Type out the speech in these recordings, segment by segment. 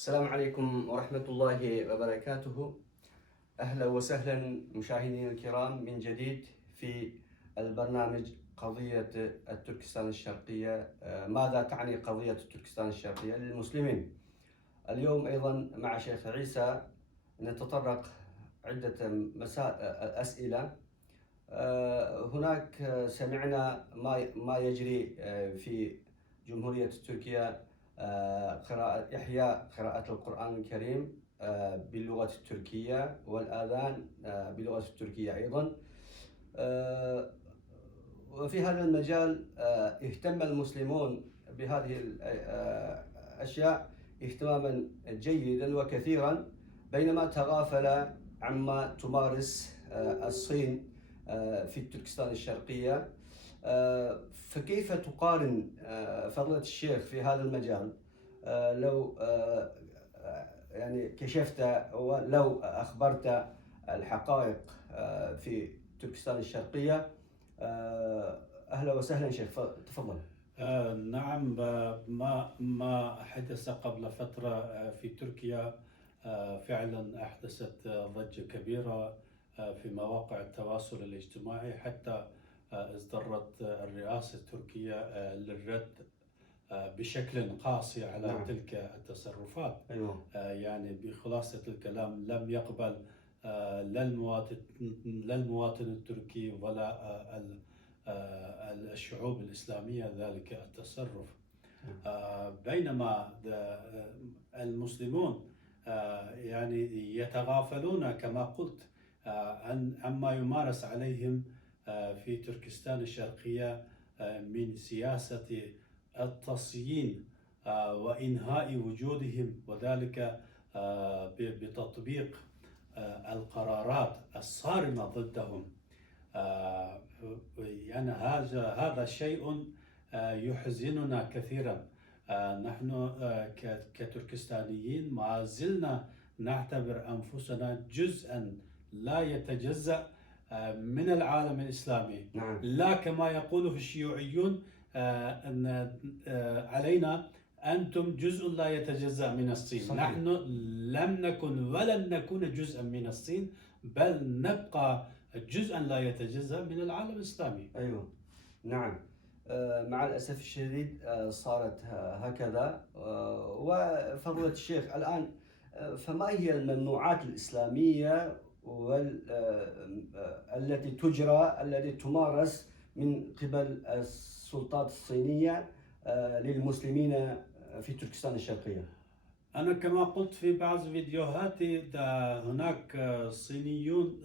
السلام عليكم ورحمة الله وبركاته. أهلا وسهلا مشاهدينا الكرام من جديد في البرنامج قضية التركستان الشرقية. ماذا تعني قضية تركستان الشرقية للمسلمين؟ اليوم أيضا مع شيخ عيسى نتطرق عدة أسئلة. هناك سمعنا ما يجري في جمهورية تركيا، إحياء قراءة القرآن الكريم باللغة التركية والآذان باللغة التركية أيضا. وفي هذا المجال اهتم المسلمون بهذه الأشياء اهتماما جيدا وكثيرا، بينما تغافل عما تمارس الصين في تركستان الشرقية. فكيف تقارن فضيلة الشيخ في هذا المجال؟ لو يعني كشفت ولو أخبرت الحقائق في تركستان الشرقية. أهلا وسهلا شيخ، تفضل. نعم، ما حدث قبل فترة في تركيا فعلا أحدثت ضجة كبيرة في مواقع التواصل الاجتماعي، حتى اصدرت الرئاسة التركية للرد بشكل قاسي على نعم. تلك التصرفات. أيوة. يعني بخلاصة الكلام لم يقبل لا المواطن التركي ولا الشعوب الإسلامية ذلك التصرف. بينما المسلمون يعني يتغافلون كما قلت عما يمارس عليهم في تركستان الشرقية من سياسة التصيين وإنهاء وجودهم، وذلك بتطبيق القرارات الصارمة ضدهم. يعني هذا شيء يحزننا كثيرا. نحن كتركستانيين ما زلنا نعتبر أنفسنا جزءا لا يتجزأ من العالم الإسلامي. نعم. لا كما يقوله الشيوعيون أن علينا أنتم جزء لا يتجزأ من الصين. صحيح. نحن لم نكن ولن نكون جزءا من الصين، بل نبقى جزءا لا يتجزأ من العالم الإسلامي. أيوة. نعم. مع الأسف الشديد صارت هكذا. وفضيلة الشيخ الآن، فما هي الممنوعات الإسلامية التي تمارس من قبل السلطات الصينية للمسلمين في تركستان الشرقية؟ أنا كما قلت في بعض فيديوهاتي، هناك صينيون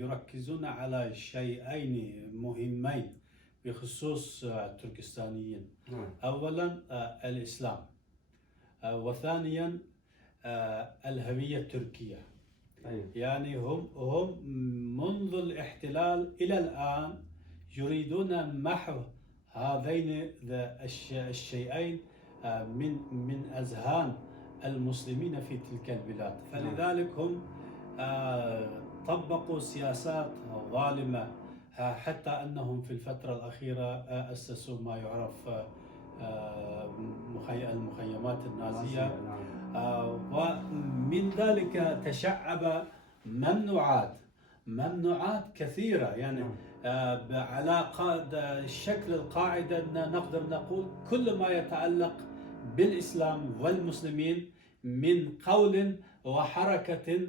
يركزون على شيئين مهمين بخصوص التركستانيين. أولا الإسلام، وثانيا الهوية التركية. يعني هم منذ الاحتلال إلى الآن يريدون محو هذين الشيئين من أذهان المسلمين في تلك البلاد. فلذلك هم طبقوا سياسات ظالمة، حتى أنهم في الفترة الأخيرة أسسوا ما يعرف المخيمات النازية. ومن ذلك تشعب ممنوعات كثيرة. يعني على شكل القاعدة نقدر نقول كل ما يتعلق بالإسلام والمسلمين من قول وحركة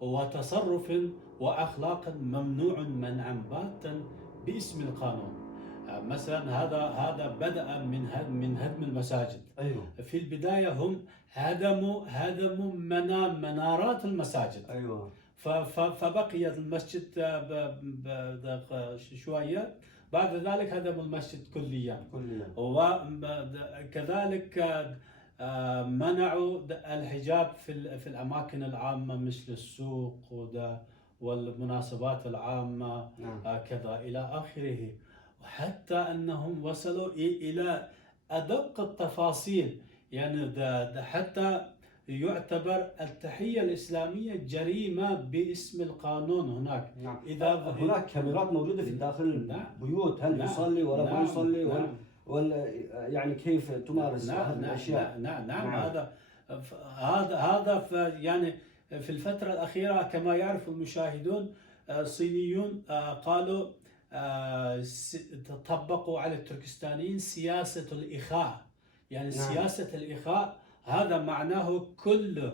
وتصرف وأخلاق ممنوع منعا باتا باسم القانون. مثلا هذا بدأ من هدم المساجد. أيوة. في البداية هم هدموا منارات المساجد. أيوة. فبقي المسجد شوية، بعد ذلك هدموا المسجد كليا. وكذلك منعوا الحجاب في الأماكن العامة مثل السوق والمناسبات العامة. كذا إلى آخره. وحتى أنهم وصلوا إلى أدق التفاصيل. يعني حتى يعتبر التحية الإسلامية جريمة باسم القانون هناك. إذا هناك كاميرات موجودة في داخل البيوت، هل يصلي ولا ما يصلي؟ ولا يعني كيف تمارس هذه الأشياء؟ نعم. يعني في الفترة الأخيرة كما يعرف المشاهدون الصينيون قالوا طبقوا على التركستانيين سياسة الإخاء. يعني نعم. سياسة الإخاء هذا معناه كل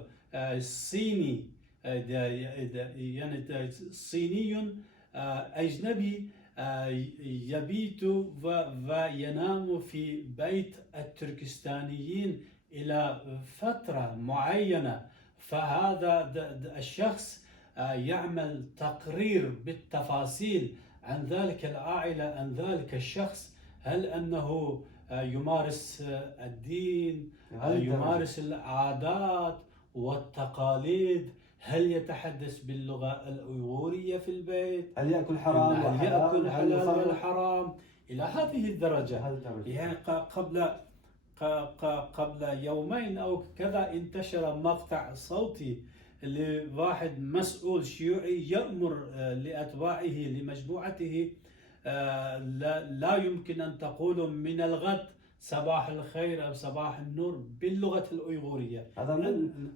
صيني يعني صيني أجنبي يبيت وينام في بيت التركستانيين إلى فترة معينة، فهذا الشخص يعمل تقرير بالتفاصيل عن ذلك العائلة، عن ذلك الشخص، هل أنه يمارس الدين، يمارس العادات والتقاليد، هل يتحدث باللغة الأيغورية في البيت، هل يأكل حرام هل يأكل حلال يفرق؟ والحرام، إلى هذه الدرجة. يعني قبل يومين أو كذا انتشر مقطع صوتي لواحد مسؤول شيوعي يأمر لأتباعه لمجموعته لا يمكن أن تقولوا من الغد صباح الخير أو صباح النور باللغة الأيغورية. هذا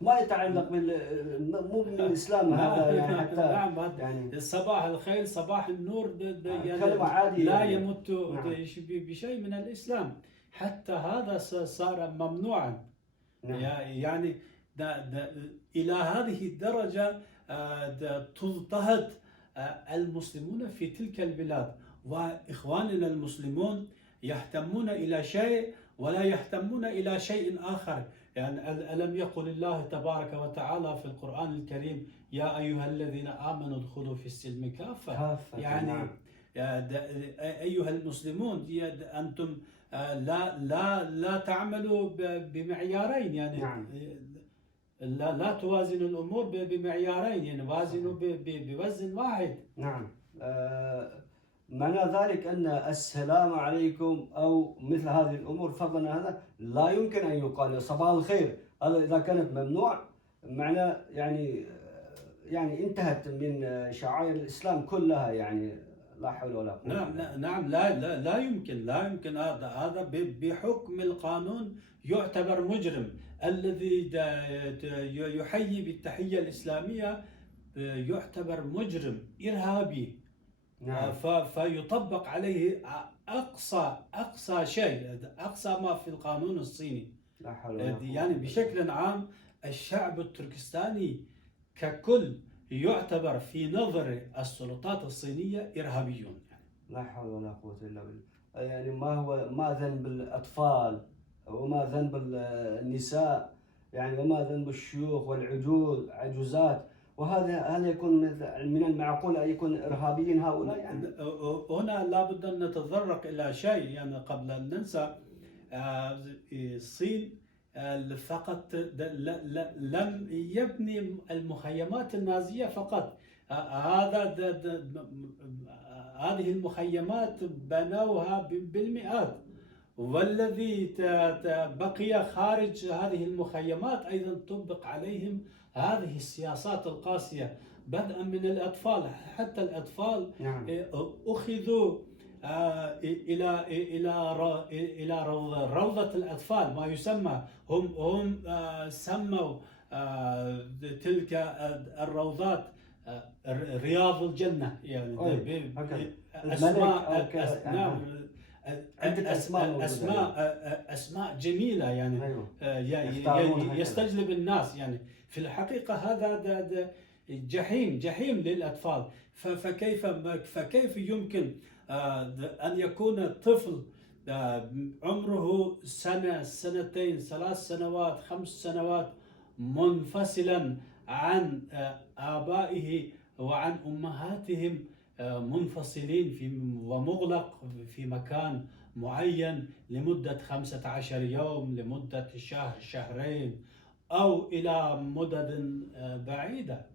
ما يتعلق مو من الإسلام هذا يعني حتى نعم يعني صباح الخير صباح النور يعني كلمة عادية لا يعني. يمت نعم. بشيء من الإسلام، حتى هذا صار ممنوعا. نعم. يعني إلى هذه الدرجة تضطهد المسلمون في تلك البلاد، وإخواننا المسلمون يهتمون إلى شيء ولا يهتمون إلى شيء آخر. يعني ألم يقل الله تبارك وتعالى في القرآن الكريم يا أيها الذين آمنوا ادخلوا في السلم كافة. يعني نعم. أيها المسلمون أنتم لا تعملوا بمعيارين، يعني نعم. لا توازنوا الأمور بمعيارين، يعني وازنوا بوزن واحد. نعم. معنى ذلك أن السلام عليكم أو مثل هذه الأمور فضلا هذا لا يمكن أن يقال صباح الخير، هذا إذا كانت ممنوع معنى يعني انتهت من شعائر الإسلام كلها، يعني لا حول ولا قوة. نعم لا يمكن هذا بحكم القانون يعتبر مجرم. الذي يحيي بالتحية الإسلامية يعتبر مجرم إرهابي. نعم. فيطبق عليه أقصى شيء، أقصى ما في القانون الصيني. لا حول ولا قوة. يعني بشكل عام الشعب التركستاني ككل يعتبر في نظر السلطات الصينية إرهابيون. لا حول ولا قوة إلا بالله. يعني ما ذنب الأطفال وما ذنب النساء، يعني وما ذنب الشيوخ والعجوزات، وهذا هل يكون من المعقول أن يكون إرهابيين هؤلاء؟ يعني هنا لابد أن نتطرق إلى شيء، يعني قبل أن ننسى الصين فقط لم يبني المخيمات النازية فقط. هذه المخيمات بنوها بالمئات، والذي بقي خارج هذه المخيمات أيضا طبق عليهم هذه السياسات القاسية، بدءا من الأطفال. حتى الأطفال نعم. أخذوا إلى روضة الأطفال، ما يسمى هم سموا تلك الروضات رياض الجنة، يعني أسماء جميلة، يعني يستجلب الناس. يعني في الحقيقة هذا جحيم للأطفال. فكيف يمكن أن يكون طفل عمره سنة، سنتين، 3 سنوات، 5 سنوات منفصلا عن آبائه وعن أمهاتهم، منفصلين ومغلق في مكان معين لمدة 15 يوم، لمدة شهر، شهرين، أو إلى مدد بعيدة؟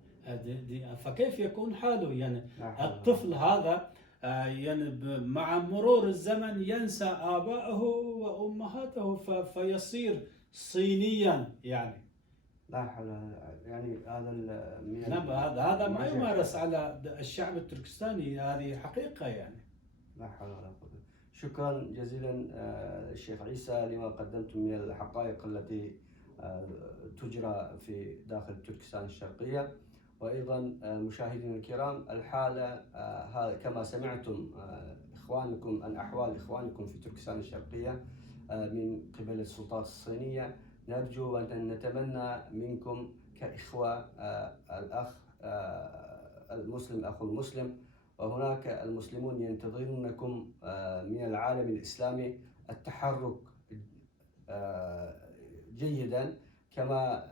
فكيف يكون حاله؟ يعني الطفل هذا يعني مع مرور الزمن ينسى آبائه وأمهاته فيصير صينيا. يعني لا حول، يعني هذا ما يمارس على الشعب التركستاني، هذه حقيقة يعني. لا حول ولا قوة. شكرا جزيلا الشيخ عيسى لما قدمتم من الحقائق التي تجرى في داخل تركستان الشرقية. وأيضا مشاهدينا الكرام، الحالة كما سمعتم إخوانكم عن أحوال إخوانكم في تركستان الشرقية من قبل السلطات الصينية. نرجو أن نتمنى منكم كإخوة الأخ المسلم أخو المسلم، وهناك المسلمون ينتظرونكم من العالم الإسلامي التحرك جيدا كما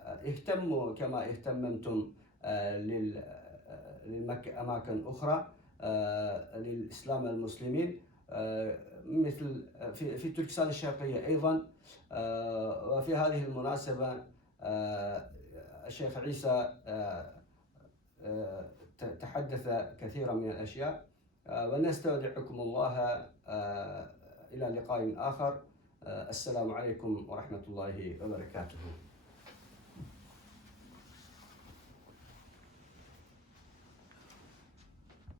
اهتممتم لأماكن أخرى للإسلام المسلمين مثل في تركستان الشرقية أيضا. وفي هذه المناسبة الشيخ عيسى تحدث كثيرا من الأشياء، ونستودعكم الله إلى لقاء آخر. السلام عليكم ورحمة الله وبركاته.